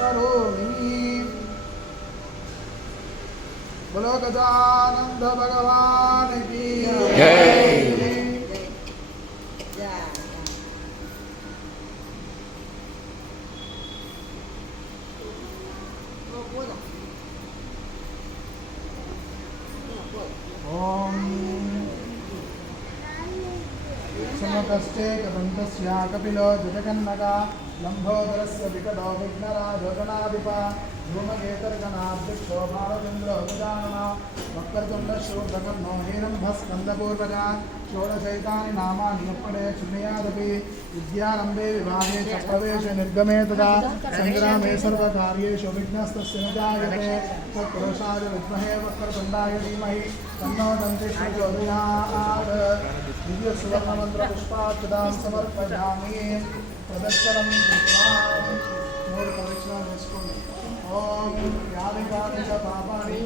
करोमि बोलो गजानंद भगवान की Oh, what समकस्ते कदन्तस्या कपिलो जगन्नगा लम्भोदरस्य विकटो विघ्नराजगणाधिपा धूमकेतर्गणाध्यक्षो भारतेन्द्रो गजानना वक्रतुण्डशूर्धकर्णो हेरम्भस्कन्दपूर्वजा षोडशैतानि नामानि यप्पडे शृणुयादपि विद्यारम्भे विभागे च प्रवेशे निर्गमे तदा सङ्ग्रामे सर्वकार्येषु विघ्नस्तस्य न जायते तत्पुरुषाय विद्महे वक्रतुण्डाय धीमहि तन्नो दन्ति प्रचोदयात् दिव्यसुवर्णमन्त्रपुष्पाक्षदां समर्पयामि। प्रदर्शनं कृत्वा ॐ यानि कानि च पापानि